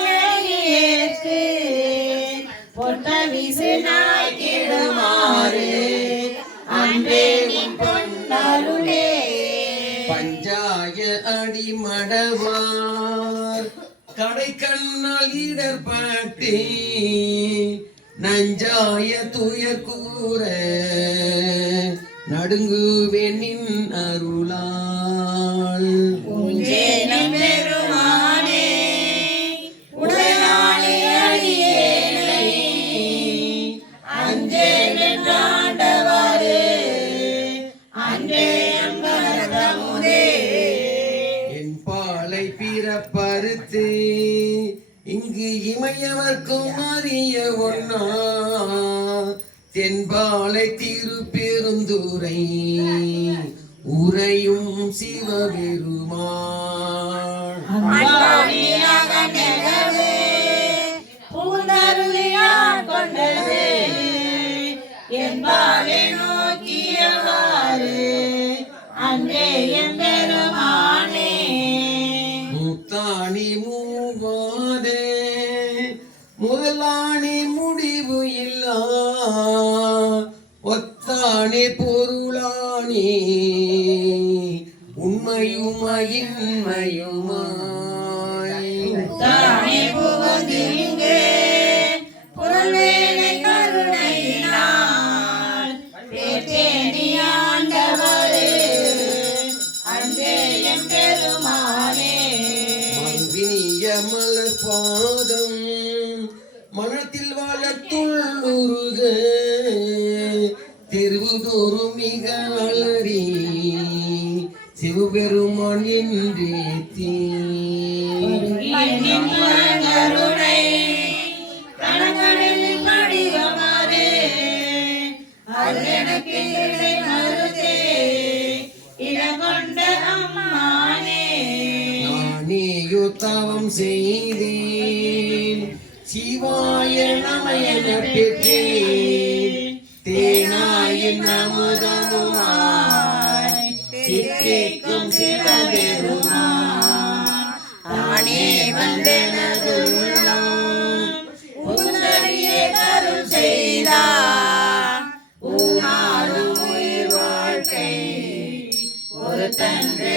எம்பெருமானேற்கு பொட்ட விசு நாய்க்கிடுமாறு அன்பே நின் பொன்னருளே. பஞ்சாய அடிமடவார் கடை கண்ணால் இடர்பட்டே நஞ்சாய துயர் கூற நடுங்குவேன் நின் அருளால். பெருமானே உடையாளே அடியேனை அஞ்சே நின்றாண்டவாறு அன்றே எம்பரதமுதே. என் பாலை பிறப்பறுத்து இங்கு இமையவர்க்கும் அறிய ஒன்னா தென்பாலை திருப்பெருந்துறை உறையும் சிவபெருமான். பூந்தருளியான் கொண்டது என்பாலே நோக்கியவாறு அன்றே எம்பெருமானே. முத்தாணி மூவாதே முதலாணி முடிவு இல்லா ஒத்தாணி பொருளாணி உண்மையுமாயின்மையுமாய். தானே புகுந்திங்கே புறவேலை கருணையினால் பேத்தேனி ஆண்டவரே அன்றே எம்பெருமானே. மங்கினிய மலர் பாதம் மனத்தில் வாழத்துள்ளுருக தெருவுதோறு மிக அலறி சிவபெருமான் என்றேத்தி. கருணை கணங்களில் படிகமாறு அது எனக்கு இடை மருதே இடங்கொண்ட அம்மானே. நானேயோ தவம் செய்தேன் சிவாய நமயன பெற்றேன் தேனாயின் அமுதமுமாய் சித்திக்கும் சிவபெருமான். தானே வந்தெனது உள்ளம் உன்னடியே கருள் செய்தார் ஊனாரும் உயிர் வாழ்க்கை ஒரு தன்று